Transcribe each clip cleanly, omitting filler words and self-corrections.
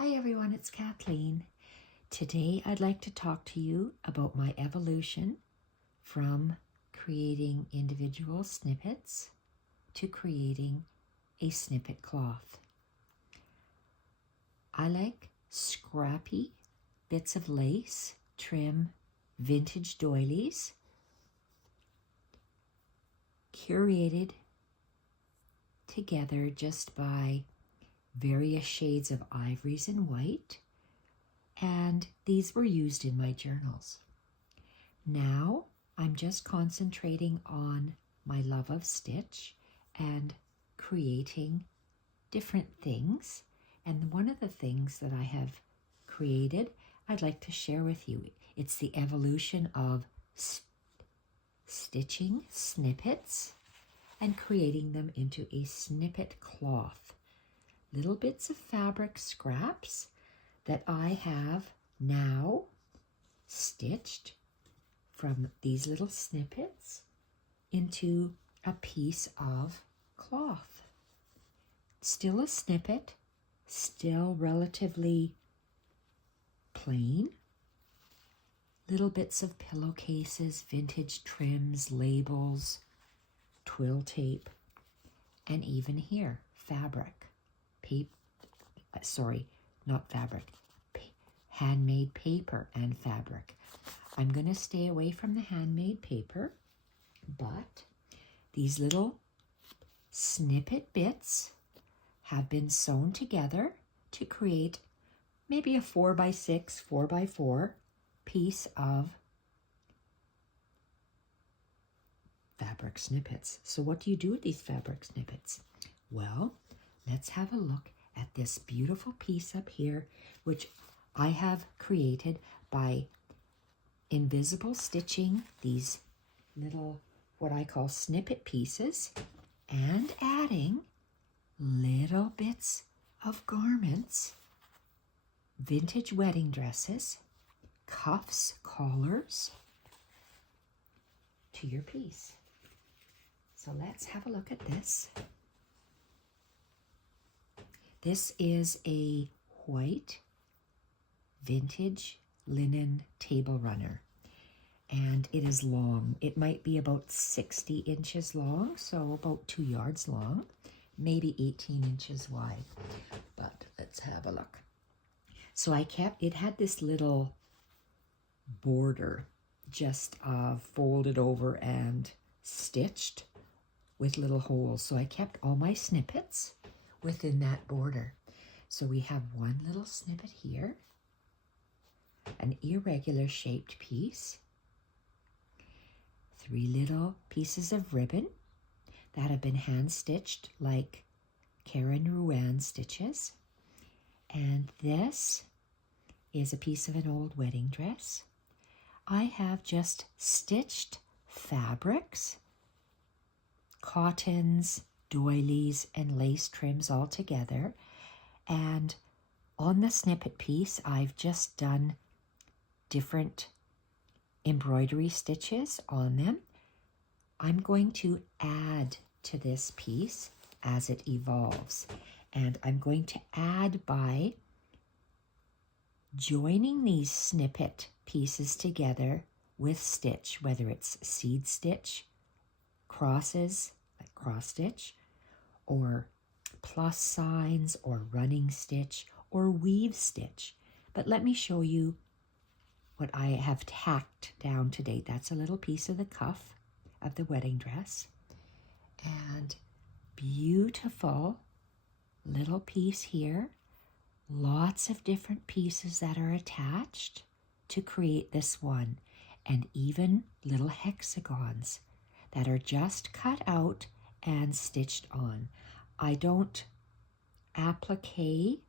Hi everyone, it's Kathleen. Today I'd like to talk to you about my evolution from creating individual snippets to creating a snippet cloth. I like scrappy bits of lace, trim, vintage doilies, curated together just by various shades of ivories and white, and these were used in my journals. Now I'm just concentrating on my love of stitch and creating different things, and one of the things that I have created I'd like to share with you. It's the evolution of stitching snippets and creating them into a snippet cloth. Little bits of fabric scraps that I have now stitched from these little snippets into a piece of cloth. Still a snippet, still relatively plain. Little bits of pillowcases, vintage trims, labels, twill tape, and even here, fabric. Handmade paper and fabric. I'm going to stay away from the handmade paper, but these little snippet bits have been sewn together to create maybe a 4x6, 4x4 piece of fabric snippets. So what do you do with these fabric snippets? Well, let's have a look at this beautiful piece up here, which I have created by invisible stitching these little, what I call snippet pieces, and adding little bits of garments, vintage wedding dresses, cuffs, collars to your piece. So let's have a look at this. This is a white vintage linen table runner, and it is long. It might be about 60 inches long, so about 2 yards long, maybe 18 inches wide, but let's have a look. So it had this little border just folded over and stitched with little holes. So I kept all my snippets within that border. So we have one little snippet here, an irregular shaped piece, 3 little pieces of ribbon that have been hand stitched like Karen Ruan stitches, and this is a piece of an old wedding dress. I have just stitched fabrics, cottons, doilies, and lace trims all together, and on the snippet piece I've just done different embroidery stitches on them. I'm going to add to this piece as it evolves, and I'm going to add by joining these snippet pieces together with stitch, whether it's seed stitch, crosses, like cross stitch, or plus signs, or running stitch, or weave stitch. But let me show you what I have tacked down to date. That's a little piece of the cuff of the wedding dress, and beautiful little piece here. Lots of different pieces that are attached to create this one, and even little hexagons that are just cut out and stitched on. I don't applique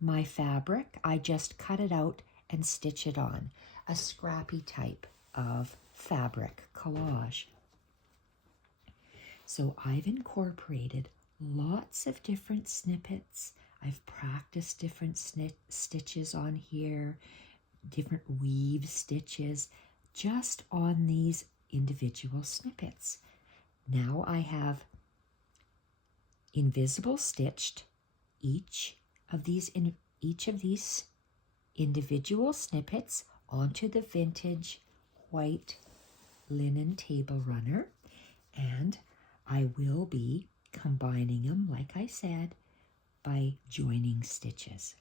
my fabric, I just cut it out and stitch it on. A scrappy type of fabric collage. So I've incorporated lots of different snippets. I've practiced different stitches on here, different weave stitches, just on these individual snippets. Now I have invisible stitched each of these each of these individual snippets onto the vintage white linen table runner, and I will be combining them, like I said, by joining stitches.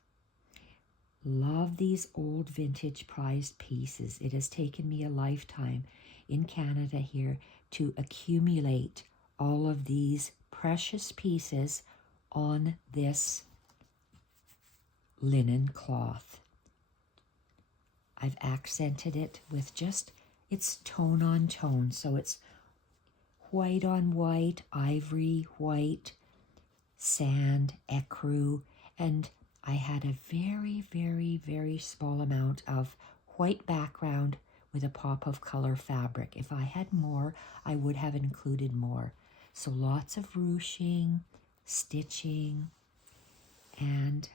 Love these old vintage prized pieces. It has taken me a lifetime in Canada here to accumulate all of these precious pieces on this linen cloth. I've accented it with just, it's tone on tone, so it's white on white, ivory, white, sand, ecru, and I had a very, very, very small amount of white background with a pop of color fabric. If I had more, I would have included more. So lots of ruching, stitching, and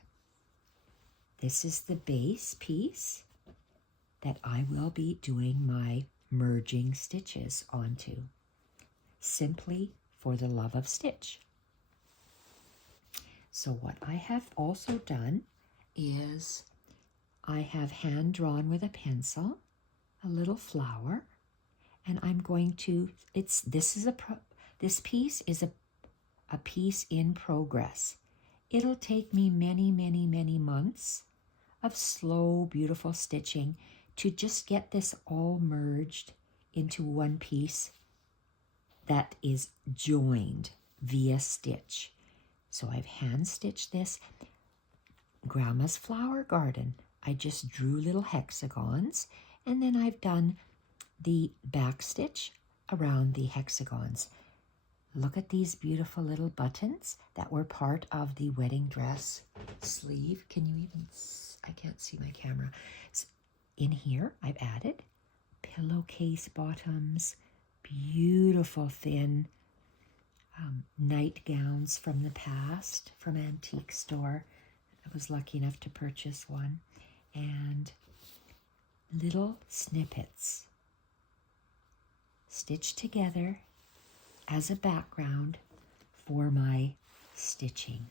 this is the base piece that I will be doing my merging stitches onto, simply for the love of stitch. So what I have also done is I have hand drawn with a pencil a little flower, and I'm going to, this piece is a piece in progress. It'll take me many, many, many months of slow, beautiful stitching to just get this all merged into one piece that is joined via stitch. So I've hand stitched this. Grandma's flower garden. I just drew little hexagons, and then I've done the back stitch around the hexagons. Look at these beautiful little buttons that were part of the wedding dress sleeve. Can you even, I can't see my camera. In here, I've added pillowcase bottoms, beautiful thin nightgowns from the past, from antique store. I was lucky enough to purchase one. And little snippets stitched together as a background for my stitching.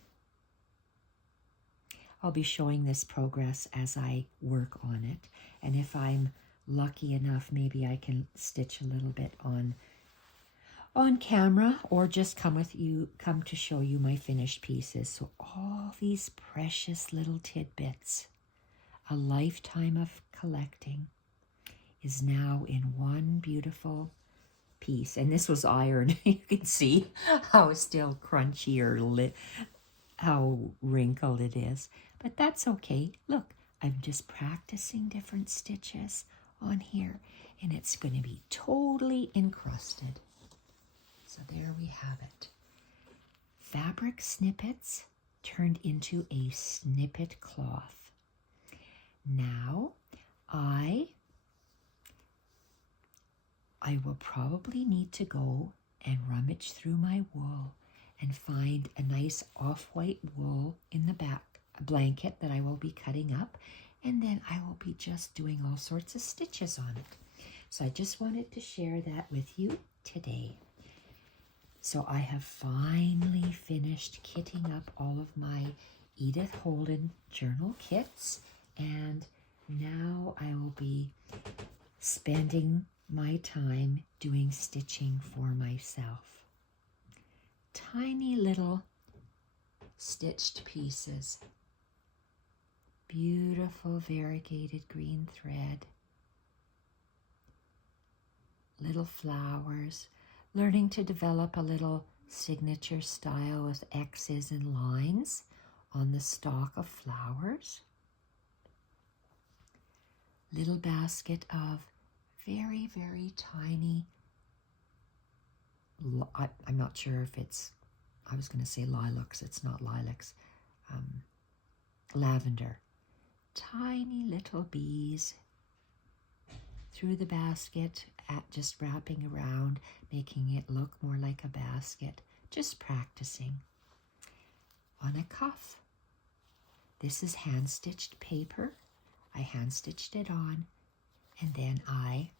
I'll be showing this progress as I work on it, and if I'm lucky enough, maybe I can stitch a little bit on camera, or just come to show you my finished pieces. So all these precious little tidbits, a lifetime of collecting, is now in one beautiful piece. And this was iron. You can see how it's still crunchy or how wrinkled it is. But that's okay. Look, I'm just practicing different stitches on here, and it's going to be totally encrusted. So there we have it. Fabric snippets turned into a snippet cloth. Now I will probably need to go and rummage through my wool and find a nice off-white wool in the back, a blanket that I will be cutting up, and then I will be just doing all sorts of stitches on it. So I just wanted to share that with you today. So I have finally finished kitting up all of my Edith Holden journal kits, and now I will be spending my time doing stitching for myself. Tiny little stitched pieces, beautiful variegated green thread, little flowers, learning to develop a little signature style with X's and lines on the stalk of flowers. Little basket of very, very tiny, I'm not sure if it's, I was going to say lilacs, it's not lilacs, lavender. Tiny little bees through the basket, just wrapping around, making it look more like a basket, just practicing. On a cuff. This is hand-stitched paper. I hand-stitched it on, and then I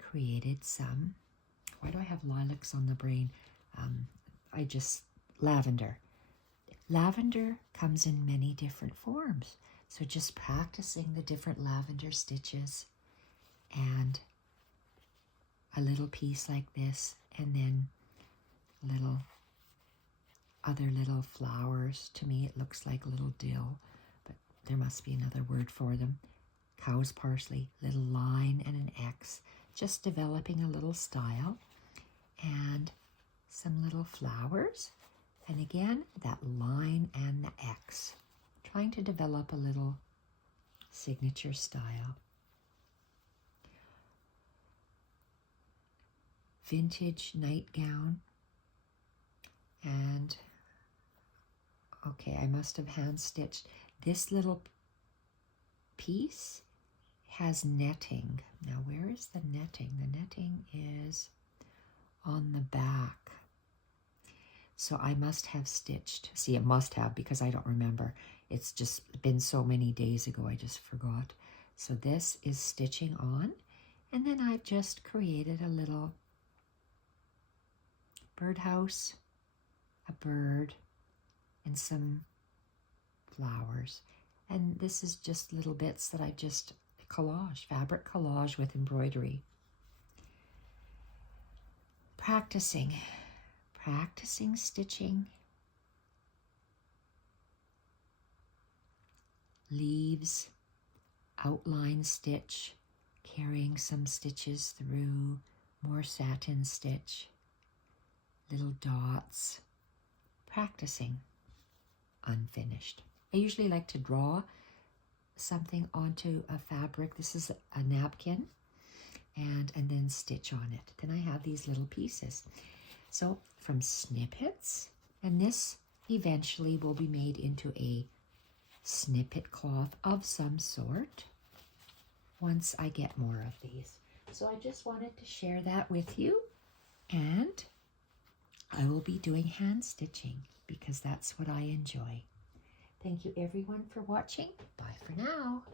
created some, why do I have lilacs on the brain? Lavender. Lavender comes in many different forms. So just practicing the different lavender stitches and a little piece like this, and then little other little flowers. To me it looks like little dill, but there must be another word for them. Cow's parsley, little line and an X, just developing a little style, and some little flowers, and again that line and the X, trying to develop a little signature style. Vintage nightgown, and okay, I must have hand stitched. This little piece has netting. Now where is the netting? The netting is on the back. So I must have stitched. See, it must have, because I don't remember. It's just been so many days ago, I just forgot. So this is stitching on, and then I've just created a little birdhouse, a bird, and some flowers. And this is just little bits that I just collage, fabric collage with embroidery. Practicing stitching. Leaves, outline stitch, carrying some stitches through, more satin stitch, little dots, practicing, unfinished. I usually like to draw something onto a fabric. This is a napkin, and then stitch on it. Then I have these little pieces. So from Snippets, and this eventually will be made into a snippet cloth of some sort once I get more of these. So I just wanted to share that with you, and I will be doing hand stitching because that's what I enjoy. Thank you everyone for watching. Bye for now.